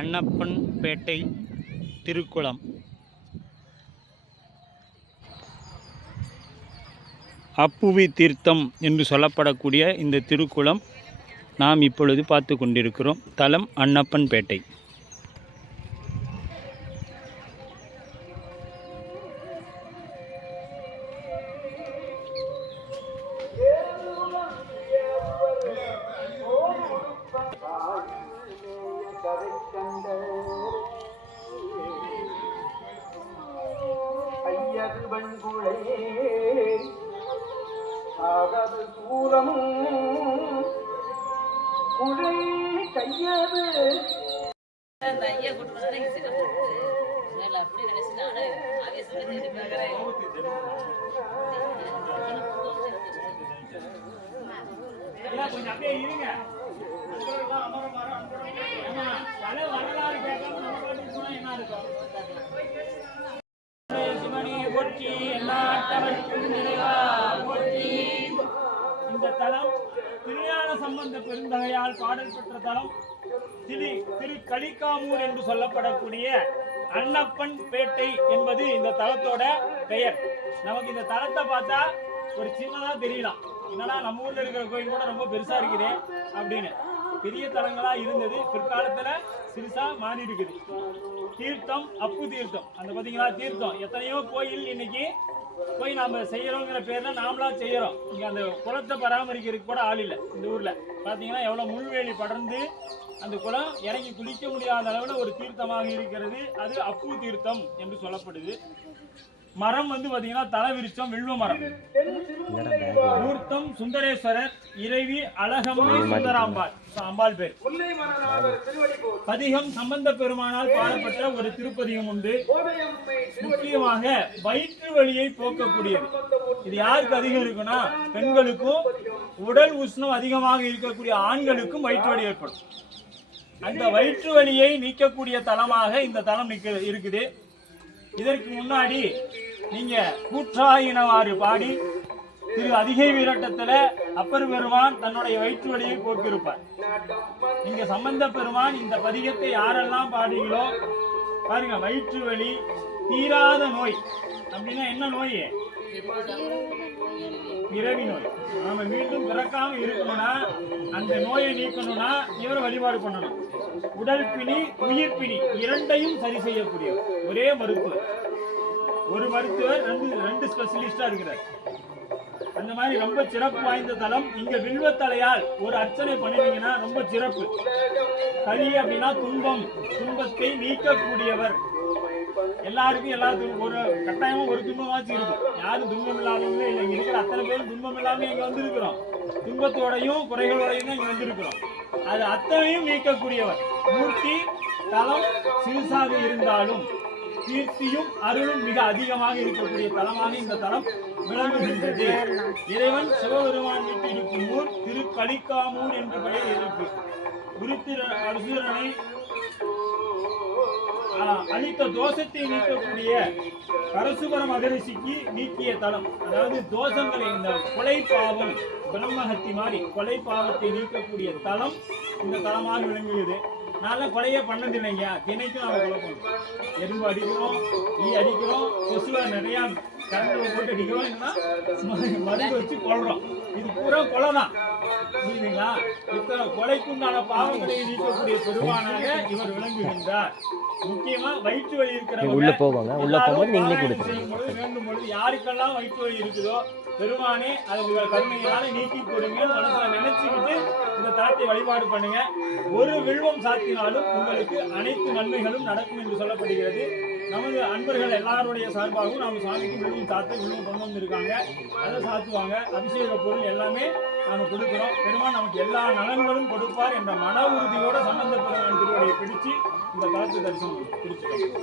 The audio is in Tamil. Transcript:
அன்னப்பன்பேட்டை திருக்குளம். அப்புவி தீர்த்தம் என்று சொல்லப்படக்கூடிய இந்த திருக்குளம் நாம் இப்பொழுது பார்த்து கொண்டிருக்கிறோம். தலம் அன்னப்பன்பேட்டை. ஐயது வண்குழையே ஆகது சூலமும் குழை கையது ஐயா கூட்டு அப்படி நினைச்சு நானும் கொஞ்சம் அப்படியே இருங்க. வரலாறு கேட்காம நம்ம என்ன இருக்கும்? இந்த தலம் திருஞான சம்பந்த பெருந்தகையால் பாடல் பெற்ற தலம் திரு கலிக்காமூர் என்று சொல்லப்படக்கூடிய அன்னப்பன் பேட்டை என்பது இந்த தலத்தோட பெயர். நமக்கு இந்த தலத்தை பார்த்தா ஒரு சின்னதா தெரியலாம், என்னன்னா நம்ம ஊர்ல இருக்கிற கோயில் கூட ரொம்ப பெருசா இருக்குது அப்படின்னு. பெரிய தலங்களா இருந்தது, பிற்காலத்துல சிறுசா மாறி இருக்குது. தீர்த்தம் அப்பு தீர்த்தம், அந்த பாத்தீங்களா தீர்த்தம். எத்தனையோ கோயில் இன்னைக்கு போய் நாம செய்யறோங்கிற பேர்ல நாமளா செய்யறோம். இங்க அந்த குளத்தை பராமரிக்கிறதுக்கு கூட ஆள் இல்லை. இந்த ஊர்ல பாத்தீங்கன்னா எவ்வளவு முள்வேலி படர்ந்து அந்த குளம் இறங்கி குளிக்க முடியாத அளவுல ஒரு தீர்த்தமாக இருக்கிறது. அது அப்பு தீர்த்தம் என்று சொல்லப்படுது. மரம் வந்து பாத்தீங்கன்னா தலவிருச்சம் வில்வ மரம். மூர்த்தம் சுந்தரேஸ்வரர், இறைவி அழகம்மை சுந்தராம்பாள், அம்பாள் பேர். பதிகம் சம்பந்த பெருமானால் பாடப்பட்ட ஒரு திருப்பதிகம் உண்டு. முக்கியமாக வயிற்று வலியை போக்கக்கூடியது. இது யாருக்கு அதிகம் இருக்குன்னா, பெண்களுக்கும் உடல் உஷ்ணம் அதிகமாக இருக்கக்கூடிய ஆண்களுக்கும் வயிற்று வலி ஏற்படும். அந்த வயிற்று வலியை நீக்கக்கூடிய தலமாக இந்த தலம் இருக்குது. இதற்கு முன்னாடி நீங்க கூற்றாயினவாறு பாடி திரு அதிகை வீரட்டத்துல அப்பர் பெருமான் தன்னுடைய வயிற்று வலியை போக்கிருப்பார். நீங்க சம்பந்த பெருமான் இந்த பதிகத்தை யாரெல்லாம் பாடுங்களோ பாருங்க, வயிற்று வலி தீராத நோய் அப்படின்னா என்ன நோய்? பிறவி நோய். நாம மீண்டும் பிறக்காம இருக்கணும்னா, அந்த நோயை நீக்கணும்னா இவரை வழிபாடு பண்ணணும். உடல் பிணி உயிர் பிணி இரண்டையும் சரி செய்யக்கூடியவர் ஒரே மருத்துவர். ஒரு மருத்துவர் ரெண்டு ஸ்பெஷலிஸ்டா இருக்கிறார். அந்த மாதிரி ரொம்ப சிறப்பு வாய்ந்த தலம். இங்க வில்வத்தலையால் ஒரு அர்ச்சனை பண்ணினீங்கன்னா ரொம்ப சிறப்பு. கலி அப்படின்னா துன்பத்தை நீக்கக்கூடியவர். எல்லாருக்கும் எல்லாத்துக்கும் ஒரு கட்டாயமும் ஒரு துன்பமாச்சு இருக்கும். யாரும் துன்பம் இல்லாதவங்களே இல்லை. இங்க இருக்கிற அத்தனை பேரும் துன்பம் இல்லாம இங்க வந்திருக்கிறோம். துன்பத்தோடையும் குறைகளோடையும் தான் இங்க வந்திருக்கிறோம். அது அத்தனையும் நீக்கக்கூடியவர். மூர்த்தி தலம் சிறுசாக இருந்தாலும் கீர்த்தியும் அருளும் மிக அதிகமாக இருக்கக்கூடிய தலமாக இந்த தலம் விளங்குகின்றது. இறைவன் சிவபெருமான் வீட்டிருக்கும் ஊர் திரு கலிக்காமூர் என்று பெயர் இருக்கு. அசுரனை அளித்த தோஷத்தை நீக்கக்கூடிய பரசுபர மகரிஷிக்கு நீக்கிய தலம். அதாவது தோஷங்களை, இந்த கொலை பாவம் பிரம்மஹத்தி மாதிரி கொலை பாவத்தை நீக்கக்கூடிய தலம் இந்த தலமாக விளங்குகிறது. நான்லாம் கொலையே பண்ணதில்லைங்க, தினைக்கும் நம்ம கொலை பண்ணுறோம். எறும்பு அடிக்கிறோம், ஈ அடிக்கிறோம், கொசுவை நிறையா கரண்டில் போட்டு அடிக்கிறோம், இல்லைன்னா மருந்து வச்சு கொள்றோம். இது பூரா கொலை தான், புரியுதுங்களா? இத்தனை கொலைக்குண்டான பாவங்களை நீக்கக்கூடிய பெருமானாக இவர் விளங்குகின்றார். முக்கியமா வயிற்று வலி இருக்கிறவங்க வேண்டும் பொழுது யாருக்கெல்லாம் வயிற்று வலி இருக்குதோ பெருமானே அதை உங்கள் கருணையால நீக்கி கொடுங்க. மனசுல நினைச்சுக்கிட்டு இந்த தலத்தை வழிபாடு பண்ணுங்க. ஒரு வில்வம் சாத்தினாலும் உங்களுக்கு அனைத்து நன்மைகளும் நடக்கும் என்று சொல்லப்படுகிறது. நமது அன்பர்கள் எல்லாருடைய சார்பாகவும் நாம் சாமிக்கு வில்வம் சாத்து வில்வம் கொண்டு வந்திருக்காங்க. அதை சாத்துவாங்க. அபிஷேக பொருள் எல்லாமே நாம் கொடுக்கிறோம். பெருமான் நமக்கு எல்லா நலன்களும் கொடுப்பார் என்ற மன உறுதியோட சம்பந்த பெருமான் திருவடியை பிடிச்சு இந்த தலத்தை தரிசனம் பிடிச்சிருக்கோம்.